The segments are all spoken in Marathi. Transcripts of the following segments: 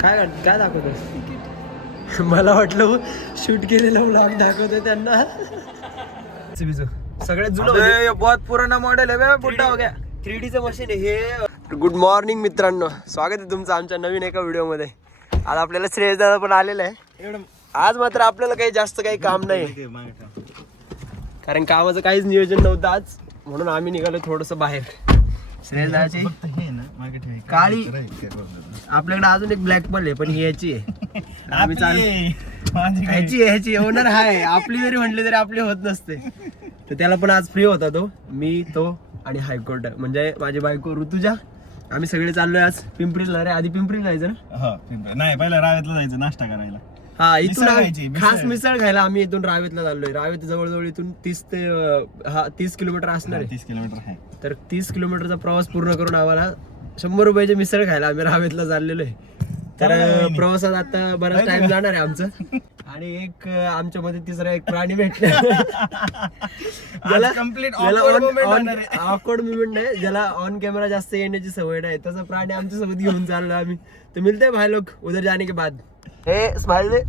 काय काय दाखवतोस? मला वाटलं शूट केलेलं व्लॉग दाखवतोय त्यांना. सगळ्यात जुनं बहुत पुराना मॉडेल है, बुड्ढा हो गया. 3Dचं मशीन आहे हे. गुड मॉर्निंग मित्रांनो, स्वागत आहे तुमचं आमच्या नवीन एका व्हिडिओमध्ये. आज आपल्याला श्रेयस दादा पण आलेला आहे. आज मात्र आपल्याला काही जास्त काही काम नाही, कारण कामाचं काहीच नियोजन नव्हतं आज, म्हणून आम्ही निघालो थोडस बाहेर. श्रेयस दादाची काळी, आपल्याकडे अजून एक ब्लॅक पण आहे, पण ही याची आहे. आम्ही ह्याची ओनर आहे. आपली जरी म्हटली तरी आपली होत नसते. तर त्याला पण आज फ्री होता तो, मी तो आणि हायकोर्ट म्हणजे माझी बायको ऋतुजा. आम्ही सगळे चाललोय आज पिंपरीला. रे आधी पिंपरीला जायचं ना? नाही, पहिला रावेतला जायचं नाश्ता करायला. हा, इथून खास मिसळ खायला आम्ही इथून रावेतला चाललोय. रावेत जवळजवळ इथून 30 किलोमीटर असणार आहे. 30 किलोमीटर आहे. तर 30 किलोमीटरचा प्रवास पूर्ण करून आम्हाला 100 रुपयाची मिसळ खायला आम्ही रावेतला चाललेलो आहे. तर प्रवासात आता बराच टाइम जाणार आहे आमचं. आणि एक आमच्या मध्ये तिसरा एक प्राणी भेटला, ऑकवर्ड मुवमेंट नाही, ज्याला ऑन कॅमेरा जास्त येण्याची सवय नाही, तसा प्राणी आमच्या सोबत घेऊन चाललो आम्ही. तर मिलते भाई लोग उधर जाने के बाद. हे स्माइल दे.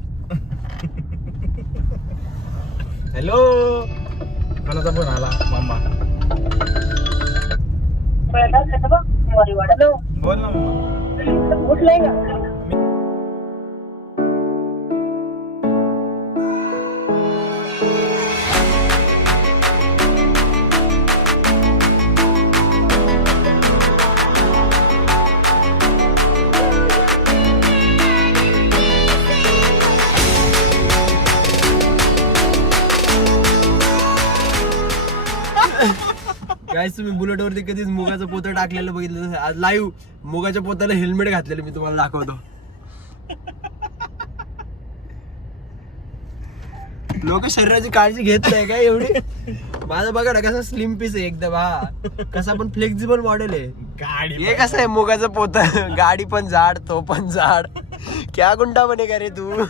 हॅलो, कोणाचा फोन आला? मम्मा. बोल ना मम्मा. गाईस, तुम्ही बुलेट वरती कधीच मुगाचं पोतं टाकलेलं बघितलं? आज लाईव्ह मुगाच्या पोत्याला हेल्मेट घातलेलं मी तुम्हाला दाखवतो. लोक शरीराची काळजी घेत नाही काय एवढी? माझा बघा ना कसा स्लिम पीस आहे एकदम. हा, कसा पण फ्लेक्झिबल मॉडेल आहे. गाडी हे कसं आहे मुगाचं पोत, गाडी पण जाड, तो पण जाड. क्या गुंडा बने का रे तू?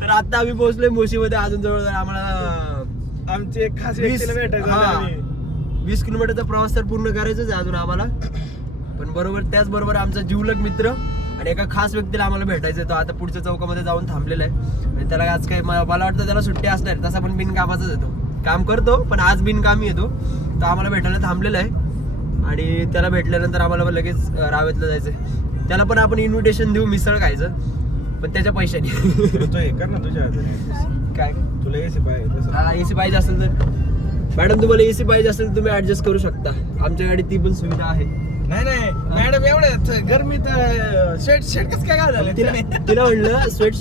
तर आता आम्ही पोहोचलोय मोशीमध्ये. अजून जवळ आम्हाला आमचे एक खास व्यक्तीला भेटायचं. 20 किलोमीटरचा प्रवास तर पूर्ण करायचाच आहे अजून आम्हाला. पण बरोबर त्याचबरोबर आमचा जीवलग मित्र आणि एका खास व्यक्तीला आम्हाला भेटायचं. तो आता पुढच्या चौकामध्ये जाऊन थांबलेला आहे. आणि त्याला आज काही मला वाटतं त्याला सुट्टी असणार. तसा पण बिनकामाचाच येतो, काम करतो पण आज बिनकामी येतो. तो आम्हाला भेटायला थांबलेला आहे. आणि त्याला भेटल्यानंतर आम्हाला लगेच रावेतला जायचंय. त्याला पण आपण इन्व्हिटेशन देऊ मिसळ खायचं, पण त्याच्या पैशाने. कर ना तुझ्या काय तुला एसी पाहिजे? एसी पाहिजे असेल तर मॅडम, तुम्हाला एसी पाहिजे असेल तर तुम्ही ऍडजस्ट करू शकता. आमच्या गाडीत ती पण सुविधा आहे. नाही मॅडम, एवढे गरमीत शर्ट कसं काय घालायला? तिला म्हणलं स्वेट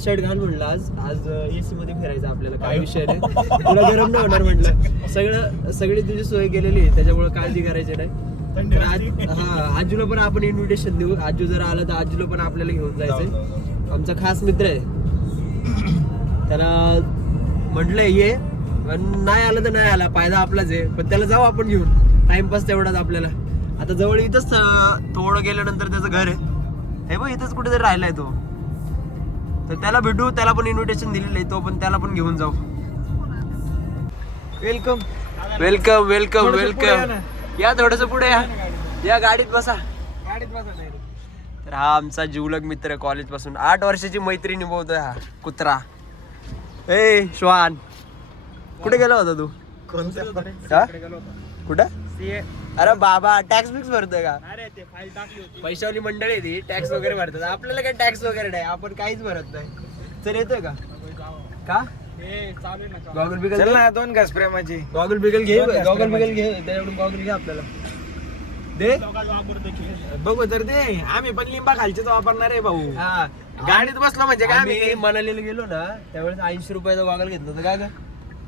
शर्ट घाल म्हणलं. आज एसी मध्ये फिरायचं आपल्याला, काय विषय नाही, तुला गरम नाही होणार म्हटलं. सगळी तुझी सोय केलेली आहे, त्याच्यामुळे काळजी करायची नाही. आजूला पण आपण इन्व्हिटेशन देऊ. आजू जर आला तर आजूला पण आपल्याला घेऊन जायचंय. आमचा खास मित्र आहे, त्याला म्हटलंय ये, नाही आलं तर नाही आला, फायदा आपलाच आहे. पण त्याला जाऊ आपण घेऊन, टाइमपास तेवढाच आपल्याला. आता जवळ इथंच थोडं गेल्यानंतर त्याचं घर आहे. हे बघ इथंच कुठेतरी राहिलाय तो. तर त्याला भेटू, त्याला पण इन्व्हिटेशन दिलेलं आहे, तो पण त्याला पण घेऊन जाऊ. Welcome welcome welcome welcome. या थोडस पुढे या गाडीत बसा. तर हा आमचा जीवलग मित्र, कॉलेज पासून 8 वर्षाची मैत्री निभवतोय हा कुत्रा. ए श्वान, कुठे गेला होता तू? कुठं? अरे बाबा, टॅक्स बिक्स भरतोय का? पैशावाली मंडळी ती, टॅक्स वगैरे भरतात. आपल्याला काय टॅक्स वगैरे नाही, आपण काहीच भरत नाही. चल येतोय का? गॉगल बिगल ना 2 घास प्रेमाची. गॉगल बिगल घे, त्याच्याकडून गॉगल घे आपल्याला दे. बघू तर दे. आम्ही पण लिंबा खालचेच वापरणार आहे भाऊ. हा, गाडीत बसलो म्हणजे काय? आम्ही मनालीला गेलो ना त्यावेळेस 80 रुपयाचा गॉगल घेतला होता. काय ग?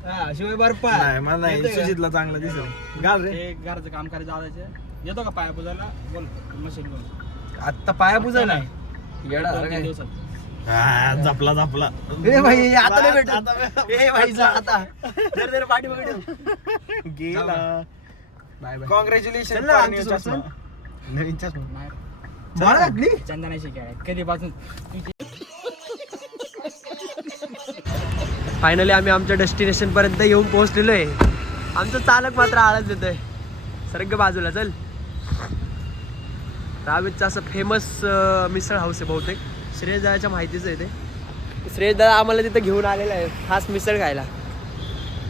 हा, शिवाय बर्फा नाही, मला नाही. सुजितला चांगला दिसेल. घाल रे. घरचं काम करायचं आवायचं. येतो का पाया पूजायला? बोल मशीन बोल. आता पाया पुजायला येडा झाला काय? जपला ए भाई, आता नाही भेटत. ए भाई जा आता. जर पाठी बघ गेला. Bye bye. कॉंग्रॅच्युलेशन. नवीन चष्मा. मला लागली चंदनाची काय कधीपासून. फायनली आम्ही आमच्या डेस्टिनेशन पर्यंत येऊन पोहोचलेलो आहे. आमचं चालक मात्र आळस देतोय. सरक बाजूला चल. रावेतचं असं फेमस मिसळ हाऊस आहे बहुतेक. श्रेयस दादाच्या माहितीचं आहे ते. श्रेयस दादा आम्हाला तिथं घेऊन आलेला आहे खास मिसळ खायला.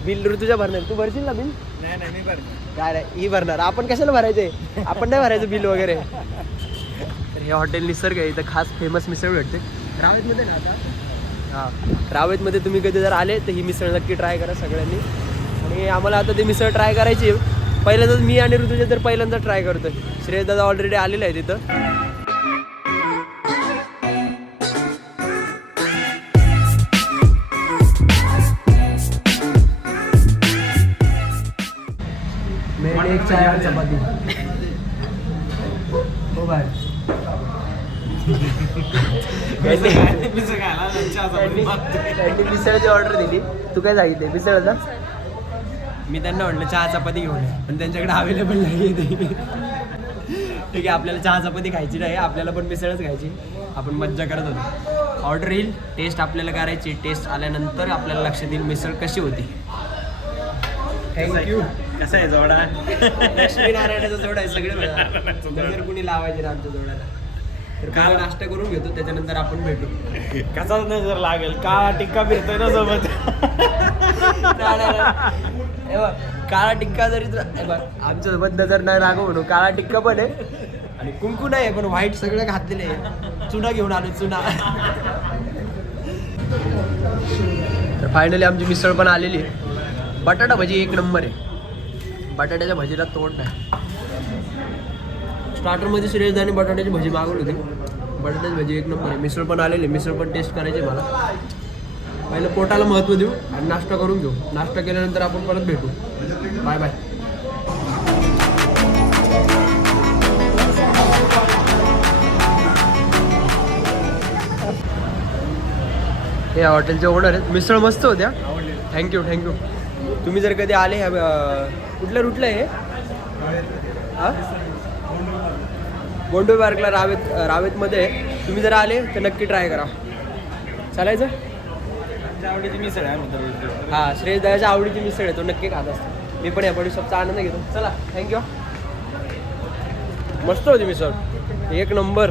बिल ऋतुजा भरणार, तू भरशील ना बिल? नाही मी बरं काय नाही, ही भरणार. आपण कशाला भरायचे, आपण नाही भरायचं बिल वगैरे. तर हे हॉटेल निसर्ग आहे, इथं खास फेमस मिसळ भेटते रावेतमध्ये ना. आता हां, रावेतमध्ये तुम्ही कधी जर आले तर ही मिसळ नक्की ट्राय करा सगळ्यांनी. आणि आम्हाला आता ती मिसळ ट्राय करायची. पहिल्यांदाच मी आणि ऋतुजा तर पहिल्यांदा ट्राय करतोय. श्रेयस दादा ऑलरेडी आलेला आहे तिथं. एक चाय और चपाती हो भाई. त्यांनी मिसळची ऑर्डर दिली. तू काय सांगितले मिसळचा? मी त्यांना म्हटलं चहा चपाती घेऊन ये, पण त्यांच्याकडे अवेलेबल नाही ते. ठीक आहे, आपल्याला चहा चपाती खायची नाही, आपल्याला पण मिसळच खायची. आपण मज्जा करत होतो. ऑर्डर येईल, टेस्ट आपल्याला करायची. टेस्ट आल्यानंतर आपल्याला लक्षात येईल मिसळ कशी होती. थँक्यू. कसा आहे जोडा? लक्ष्मीनारायणाचा जोडा आहे, सगळे नजर कुणी लावायचे ना आमच्या जोड्याला. तर काल नाश्ता करून घेतो, त्याच्यानंतर आपण भेटू. कसा नजर लागेल? काळा टिक्का फिरतोय ना सोबत. काळा टिक्का जरी आमच्या सोबत नजर नाही लागू म्हणून काळा टिक्का पण आहे आणि कुंकू नाही पण व्हाईट सगळं घातलेलं आहे. चुना घेऊन आलो, चुना. तर फायनली आमची मिसळ पण आलेली आहे. बटाटा भजी एक नंबर आहे. बटाट्याच्या भजीला तोड नाही. स्टार्टरमध्ये श्रेयसदाने बटाट्याची भजी मागवली होती. बटाट्याची भजी एक नंबर आहे. मिसळ पण आलेली, मिसळ पण टेस्ट करायची मला. पहिलं पोटाला महत्त्व देऊ आणि नाश्ता करून घेऊ. नाश्ता केल्यानंतर आपण परत भेटू. Bye bye. हे हॉटेलचे ओनर आहेत. मिसळ मस्त होत्या. थँक्यू. तुम्ही जर कधी आले कुठल्या रूटला आहे हां? गोंडवे पार्कला रावेतमध्ये तुम्ही जर आले तर नक्की ट्राय करा. चालायचं? आवडीची मिसळ आहे. हां, श्रेयस दादाच्या आवडीची मिसळ आहे, तो नक्की खात असतो. मी पण या बडी शॉपचा आनंद घेतो. चला, थँक्यू. मस्त होती मिसळ, एक नंबर.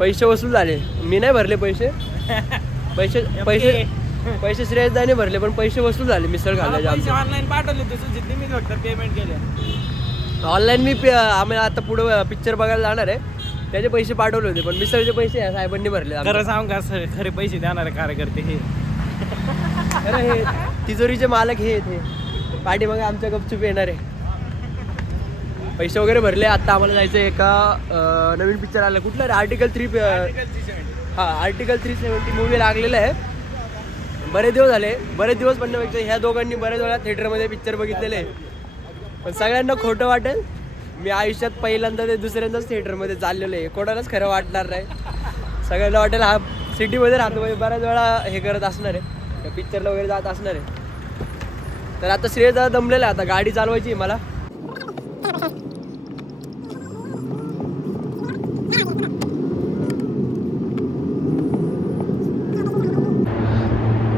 पैसे वसूल झाले. मी नाही भरले पैसे. पैसे श्रेयस दादाने भरले, पण पैसे वसूल झाले मिसळ खाल्ल्याचे. ऑनलाईन पाठवले तुझं जितके मी फक्त पेमेंट केले ऑनलाईन. मी आम्ही आता पुढं पिक्चर बघायला जाणार आहे, त्याचे पैसे पाठवले होते, पण मिसळचे पैसे या साहेबांनी भरले. खरं सांग का सर, खरे पैसे देणारे कार्यकर्ते हे. अरे हे तिजोरीचे मालक हे थे पाठीमागे आमच्या गपचूप येणार आहे. पैसे वगैरे भरले. आता आम्हाला जायचं एका नवीन पिक्चर आला. कुठला रे? आर्टिकल 370 मूवी लागलेला आहे. बरेच दिवस झाले. बरेच दिवस म्हणण्यापेक्षा ह्या दोघांनी बरेच वेळा थिएटरमध्ये पिक्चर बघितलेले आहे. पण सगळ्यांना खोटं वाटेल. मी आयुष्यात पहिल्यांदा ते दुसऱ्यांदाच थिएटरमध्ये चाललेलो आहे. कोणालाच खरं वाटणार नाही. सगळ्यांना वाटेल हा सिटीमध्ये राहतो, बऱ्याच वेळा हे करत असणार आहे, पिक्चरला वगैरे जात असणार आहे. तर आता श्रेयस दादा दमलेला आहे, आता गाडी चालवायची आहे मला.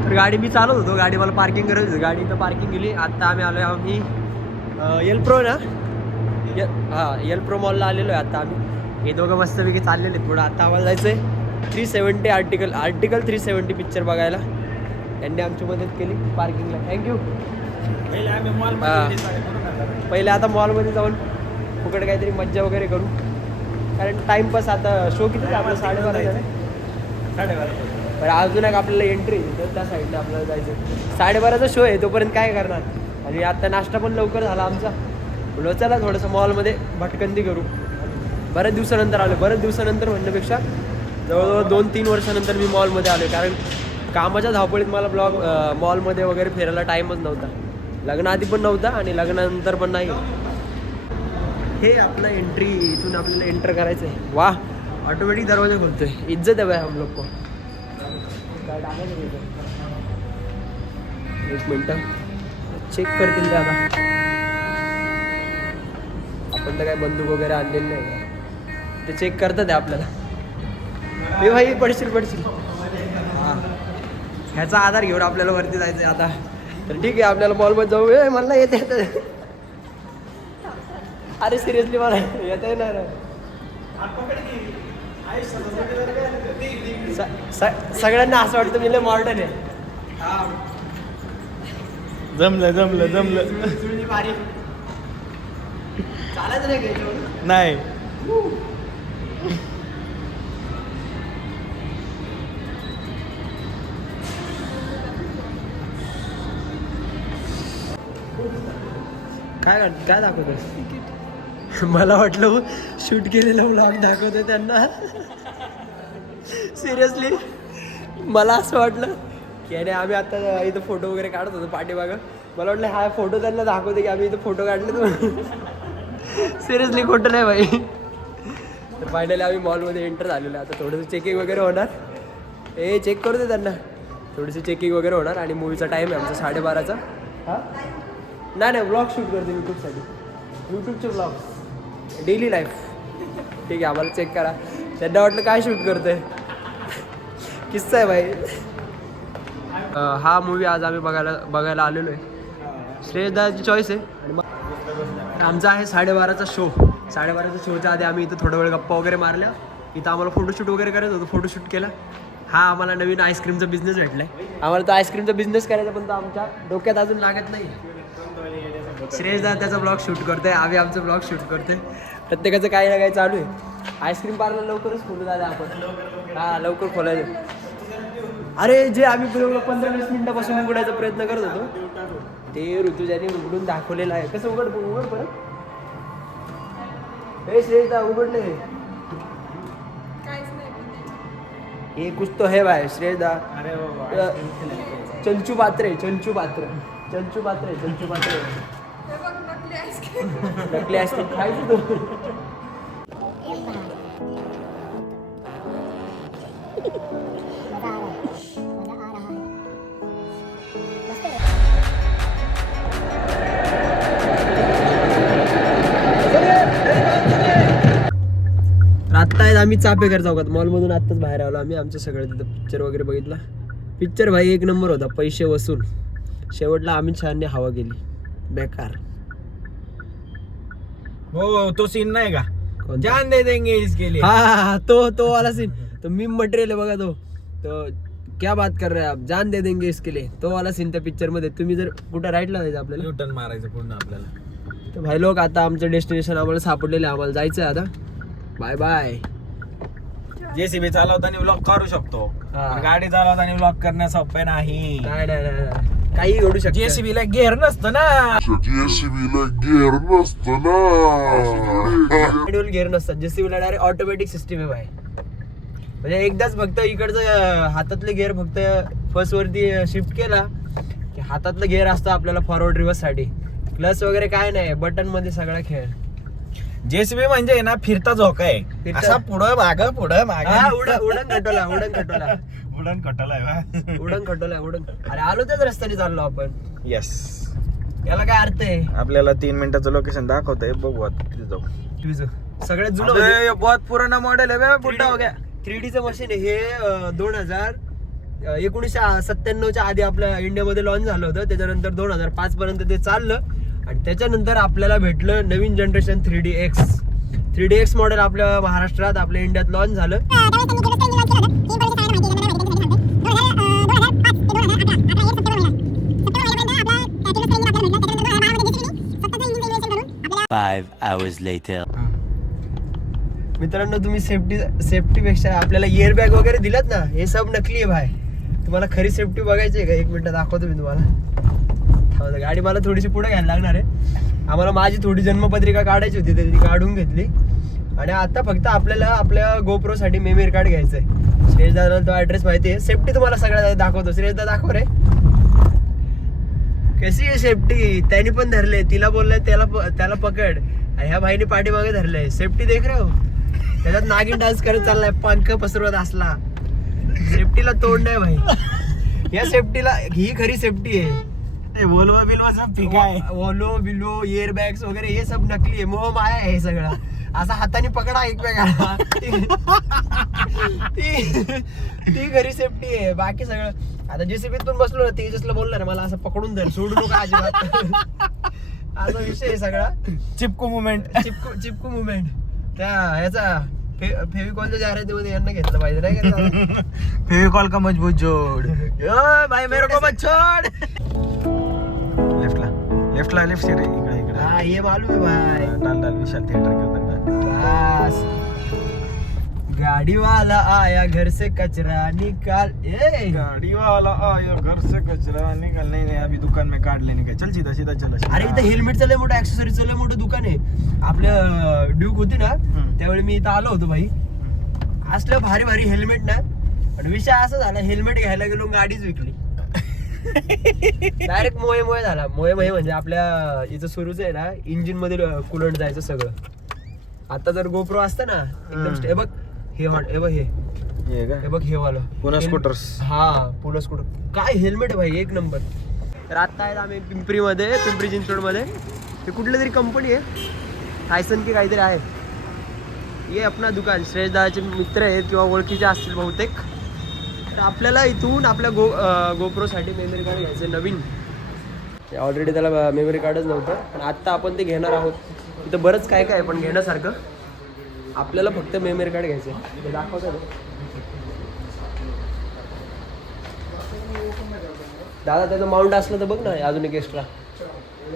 तर गाडी मी चालवत होतो. गाडी मला पार्किंग करायची होती. गाडी इथं पार्किंग केली. आता आम्ही एलप्रो ना, हां एलप्रो मॉलला आलेलो आहे आता आम्ही. हे दोघं मस्तपैकी चाललेले आहेत पुढं. आता आम्हाला जायचं आहे 370 आर्टिकल 370 पिक्चर बघायला. त्यांनी आमची मदत केली पार्किंगला. थँक्यू. पहिले आता मॉलमध्ये जाऊन फुकट काहीतरी मज्जा वगैरे करू, कारण टाईमपास. आता शो किती आपलं 12:30 आहे. 12:30. बरं, अजून एक आपल्याला एंट्री तर त्या साईडला आपल्याला जायचं. 12:30चा शो आहे, तोपर्यंत काय करणार. आणि आता नाश्ता पण लवकर झाला आमचा. बोलो चला थोडंसं मॉलमध्ये भटकंती करू. बऱ्याच दिवसानंतर आलो. बऱ्याच दिवसानंतर म्हणण्यापेक्षा जवळजवळ 2-3 वर्षानंतर मी मॉलमध्ये आलो. कारण कामाच्या धावपळीत मला मॉलमध्ये वगैरे फिरायला टाईमच नव्हता. लग्नाआधी पण नव्हता आणि लग्नानंतर पण नाही. हे आपलं एंट्री, इथून आपल्याला एंटर करायचं आहे. वा, ऑटोमॅटिक दरवाजा खोलतोय. इज्जत आहे भाई हम लोग को. काय टाकायचं? एक मिनटं चेक करतील ते आता. आपण तर काय बंदूक वगैरे आणलेलं नाही, ते चेक करतात आहे आपल्याला. हे भाई पडशील. हां, ह्याचा आधार घेऊन आपल्याला वरती जायचं आहे आता. तर ठीक आहे, आपल्याला मॉलमध्ये जाऊ. मला येते. अरे सिरियसली मला येता येणार. सगळ्यांना असं वाटतं मी लय मॉडर्न आहे. जमलं जुळणी भारी चालायचं नाही घ्यायचं नाही. काय दाखवतोय? मला वाटलं शूट केलेला व्लॉग दाखवतोय त्यांना. सिरियसली मला असं वाटलं की अरे आम्ही आता इथं फोटो वगैरे काढत होतो पाठीमागं. मला वाटलं हा फोटो त्यांना दाखवते की आम्ही इथं फोटो काढले. तर सिरियसली खोटं नाही भाई. तर फायनली आम्ही मॉलमध्ये एंटर झालेलो. आता थोडंसं चेकिंग वगैरे होणार. चेक करू दे त्यांना. थोडीशी चेकिंग वगैरे होणार आणि मूवीचा टाईम आहे आमचा 12:30चा. हां नाही व्लॉग शूट करते यूट्यूबसाठी. यूट्यूबचे व्लॉग डेली लाईफ. ठीक आहे आम्हाला चेक करा. त्यांना वाटलं काय शूट करतोय. किस्सा आहे भाई. हा मूवी आज आम्ही बघायला आलेलो आहे. श्रेयस दादाची चॉईस आहे. आणि मग आमचा आहे 12:30चा शो. 12:30च्या शोच्या आधी आम्ही इथं थोडा वेळ गप्पा वगैरे मारल्या. इथं आम्हाला फोटोशूट वगैरे करायचं होतं. फोटोशूट केला. हा आम्हाला नवीन आईस्क्रीमचा बिझनेस भेटला आहे. आम्हाला तो आईस्क्रीमचा बिझनेस करायचा पण तो आमच्या डोक्यात अजून लागत नाही. श्रेयस दादा त्याचा ब्लॉग शूट करतोय. आम्ही आमचं ब्लॉग शूट करतोय. प्रत्येकाचं काही ना काही चालू आहे. आईस्क्रीम पार्लर लवकरच खोलू दादा आपण. हां लवकर खोलायचं. अरे जे आम्ही 15-20 मिनिटापासून उघडायचा प्रयत्न करत होतो ते ऋतुजाने उघडून दाखवलेलं आहे. कसं उघड परत. हे श्रेयस दादा उघडले. हे कुछ तो है भाई श्रेयस दादा. चंचू पात्रे नकली आईस्क्रीम खायची तो. आत्ता आहेत आम्ही चापेकर चौकात. मॉलमधून आत्ताच बाहेर आलो आम्ही. आमचं सगळं तिथं पिक्चर वगैरे बघितला. पिक्चर भाई एक नंबर होता. पैसे वसूल. शेवटला अमित शहाने हवा केली. बेकार. हो तो सीन नाही का? कोणता? जान दे देंगे इसके लिए. हा तो वाला सीन. तो मीम मटेरियल आहे बघा. तो क्या बात कर रहे हैं आप. जान दे देंगे इसके लिए. तो वाला सीन त्या पिक्चर मध्ये. तुम्ही जर कुठं राईटला जायचं आपल्याला न्यूटन मारायचं पूर्ण आपल्याला. तर भाई लोक आता आमचं डेस्टिनेशन आम्हाला सापडलेलं आहे. आम्हाला जायचं आहे आता. Bye bye. जेसीबी चालवताना व्लॉग करू शकतो. हा. पण गाडी चालवताना व्लॉग करण्या सोपे नाही. नाही काही घडू शकतं. जेसीबी ला गिअर नसतं ना. मॅन्युअल गिअर नसतात. जेसीबीला डायरेक्ट ऑटोमॅटिक सिस्टीम आहे भाई. म्हणजे एकदाच फक्त इकडचं हातातले गिअर फक्त फर्स्ट वरती शिफ्ट केला की हातातलं गिअर असतं आपल्याला फॉरवर्ड रिव्हर्स साठी. क्लच वगैरे काय नाही. बटन मध्ये सगळा खेळ. जेसीबी म्हणजे ना फिरता झोका आहे. फिरता- असा पुढं माग उडण खटोला उडण खटोला. अरे आलो त्याच रस्त्याने चाललो आपण. येस. याला काय अर्थ आहे. आपल्याला 3 मिनिटाचं लोकेशन दाखवतंय. बघू आता तिथे जाऊ. तुझं सगळ्यात जुनं म्हणजे अबे, बहुत पुराना मॉडेल है बे. बुड्ढा हो गया. 3Dचं मशीन हे 1997च्या आधी आपल्या इंडियामध्ये लॉन्च झालं होतं. त्याच्यानंतर 2005 पर्यंत ते चाललं आणि त्याच्यानंतर आपल्याला भेटलं नवीन जनरेशन 3DX मॉडेल आपल्या महाराष्ट्रात आपल्या इंडियात लॉन्च झालं. मित्रांनो तुम्ही सेफ्टीपेक्षा आपल्याला इयर बॅग वगैरे दिलात ना. हे सब नकली आहे भाई. तुम्हाला खरी सेफ्टी बघायची आहे का? 1 मिनिट दाखवतो मी तुम्हाला. गाडी मला थोडीशी पुढे घ्यायला लागणार आहे. आम्हाला माझी थोडी जन्मपत्रिका काढायची होती ती काढून घेतली. आणि आता फक्त आपल्याला आपल्या गोप्रो साठी मेमरी कार्ड घ्यायचंय. श्रेयस दादाला तो ऍड्रेस माहिती आहे. सेफ्टी तुम्हाला सगळ्या दाखवतो. श्रेयस दादा दाखव रे. कशी आहे सेफ्टी. त्यांनी पण धरले. तिला बोललंय त्याला पकड. ह्या भाईने पाठीमागे धरलंय. सेफ्टी देख रे हो. त्याच्यात नागिन डान्स करत चाललाय. पंख पसरवत असला. सेफ्टीला तोड नाही भाई. या सेफ्टीला ही खरी सेफ्टी आहे. वोल्वो बिल्वो सब फिका है. वोल्वो बिल्वो इयर बॅग्स वगैरे हे सब नकली आहे. मोह माया आहे हे सगळं. असा हाताने पकडा एकमेकाला. ती खरी सेफ्टी आहे. बाकी सगळं आता जेसीबीतून बसलो ना. तेजसला बोलणार मला असं पकडून धर सोडू नका अजिबात. असा विषय आहे सगळा. चिपकू मुवमेंट. चिपकू मुवमेंट. त्या ह्याचा फेविकॉलच्या जाहिरातीमध्ये यांना घेतलं पाहिजे नाही का? फेविकॉल का मजबूत जोड भाई मेरे को मत छोड़. लेफ्टला लेफ्ट साइड इकडे इकडे. हा ये मालूम है भाई. डाल विशाल थिएटर के उधर बस गाड़ी वाला आया घर से कचरा निकाल. ए गाड़ी वाला आया घर से कचरा निकाल. नहीं अभी दुकान में काट लेने का. चल सीधा सीधा चलो. अरे इथं हेल्मेटचं लय मोठं ऍक्सेसरीचं लय मोठं दुकान आहे. आपल्या ड्यूक होती ना त्यावेळी मी इथं आलो होतो भाई. असलं भारी भारी हेल्मेट ना. पण विषय असा झाला हेल्मेट घ्यायला गेलो गाडीच विकली. डायरेक्ट मोहे झाला. मोहे म्हणजे आपल्या इथं सुरूच आहे ना इंजिन मध्ये कुलंट जायचं सगळं. आता जर गोप्रो असतं ना एकदम हे बघ हे बघ हे बघ हे वालं पुन्हा स्कूटर्स. हा पुन्हा स्कूटर काय हेल्मेट आहे भाई एक नंबर. तर आता आहेत आम्ही पिंपरी चिंचवड मध्ये. ते कुठली तरी कंपनी आहे टायसन की काहीतरी आहे. ये अपना दुकान श्रेयस दादाचे मित्र आहेत किंवा ओळखीचे असतील बहुतेक. तर आपल्याला इथून आपल्या गोप्रोसाठी मेमरी कार्ड घ्यायचं नवीन. ऑलरेडी त्याला मेमरी कार्डच नव्हतं पण आत्ता आपण ते घेणार आहोत. इथं बरंच काय काय पण घेण्यासारखं. आपल्याला फक्त मेमरी कार्ड घ्यायचं आहे. दाखवतो दादा त्याचं माउंट असलं तर बघ ना अजून एक एक्स्ट्रा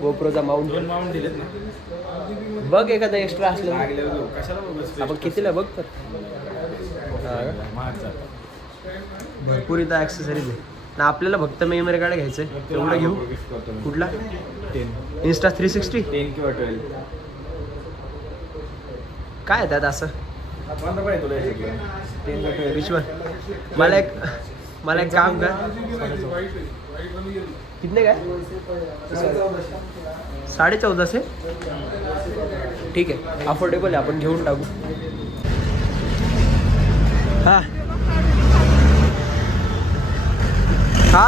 गोप्रोचा माउंट दिलेत ना. बघ एखादा एक्स्ट्रा असलं कशाला बघू. आपण कितीला बघ तर. भरपूर इथं ॲक्सेसरीज आहे ना. आपल्याला फक्त मेमरी कार्ड घ्यायचं आहे तेवढं घेऊ. कुठला 10 इन्स्टा 360 किंवा 12. काय आहे त्यात असं कोणता पाहिजे तुला याच्यातलं? विश्वन मला एक काम कर. कितने काय 14.5 ठीक आहे अफोर्डेबल आहे आपण घेऊन टाकू. हा हा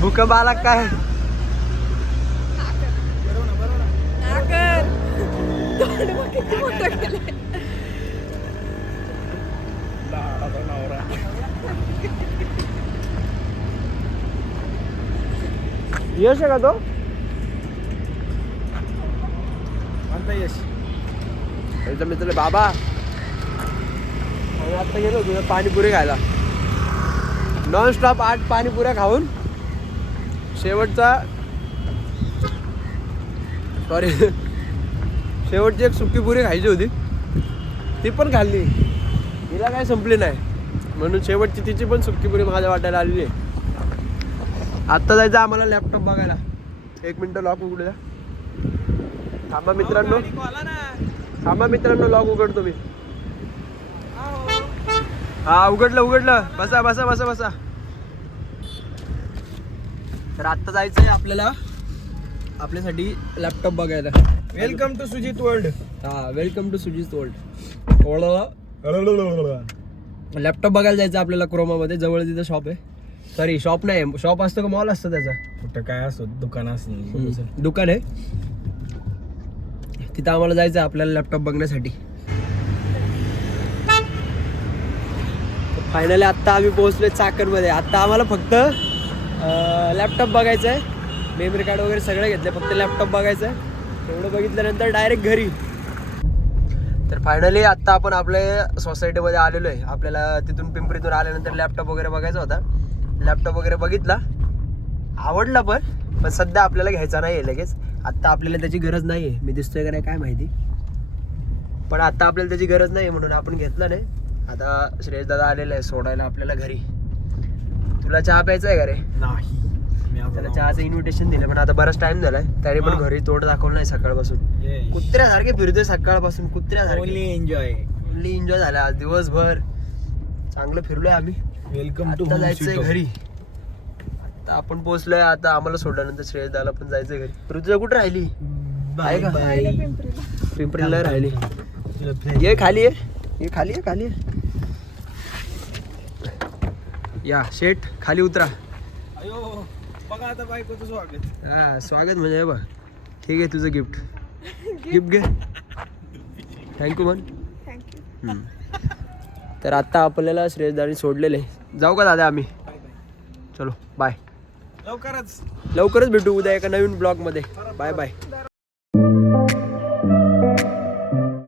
भूकंप आला काय. यश आहे का तो. यश मित्र बाबा आणि आता गेलो तुझं पाणीपुरी खायला. नॉनस्टॉप 8 पाणीपुऱ्या खाऊन शेवटची एक सुकी पुरी खायची होती ती पण खाल्ली. तिला काय संपली नाही म्हणून शेवटची तिची पण सुकी पुरी माझ्या वाटायला आलेली आहे. आत्ता जायचं आम्हाला लॅपटॉप बघायला. 1 मिनिट लॉक उघडू द्या. थांबा मित्रांनो लॉक उघडतो मी. हा उघडलं. बसा. तर आत्ता जायचंय आपल्याला आपल्यासाठी लॅपटॉप बघायला. Welcome to Sujit world. हा welcome to Sujit world. Laptop बघायला जायचं आपल्याला क्रोमामध्ये. जवळ तिथं शॉप आहे. सॉरी शॉप नाही शॉप असतं का मॉल असतं त्याचा. कुठं काय असतो दुकान असतं. दुकान आहे तिथं आम्हाला जायचं आपल्याला लॅपटॉप बघण्यासाठी. फायनली आत्ता आम्ही पोहोचलोय चाकणमध्ये. आत्ता आम्हाला फक्त लॅपटॉप बघायचं आहे. मेमरी कार्ड वगैरे सगळं घेतलं फक्त लॅपटॉप बघायचं आहे. तेवढं बघितल्यानंतर डायरेक्ट घरी. तर फायनली आत्ता आपण आपल्या सोसायटीमध्ये आलेलो आहे. आपल्याला तिथून पिंपरीतून आल्यानंतर लॅपटॉप वगैरे बघायचा होता. लॅपटॉप वगैरे बघितला आवडला पण सध्या आपल्याला घ्यायचा नाही आहे लगेच. आत्ता आपल्याला त्याची गरज नाही आहे. मी दिसतोय का नाही काय माहिती पण आत्ता आपल्याला त्याची गरज नाही म्हणून आपण घेतला नाही. आता श्रेयस दादा आलेला आहे सोडायला आपल्याला घरी. तुला चहा प्यायचा आहे का रे. नाही त्याला चहाचं इन्व्हिटेशन दिलं पण आता बराच टाइम झालाय त्याने पण घरी तोड दाखवलं नाही. सकाळपासून कुत्र्यासारखे फिरतोय सकाळपासून. कुत्र्यासारखे एन्जॉय झाला आज दिवसभर. चांगलं फिरलोय आम्ही. वेलकम टू जायचंय घरी. आता आपण पोहोचलोय. आता आम्हाला सोडल्यानंतर श्रेयस दादाला पण जायचंय घरी. ऋतुजा कुठे राहिली आहे का. पिंपरीला राहिली. ये खाली आहे. या शेठ खाली उतरा. बघा आता बायकोचं स्वागत. हा स्वागत म्हणजे बघ. ठीक आहे तुझं गिफ्ट घे. थँक्यू म्हण. तर आता आपल्याला श्रेयस दादाने सोडलेले. जाऊ का दादा आम्ही. चलो बाय. लवकरच भेटू उद्या एका नवीन ब्लॉग मध्ये. बाय. आहे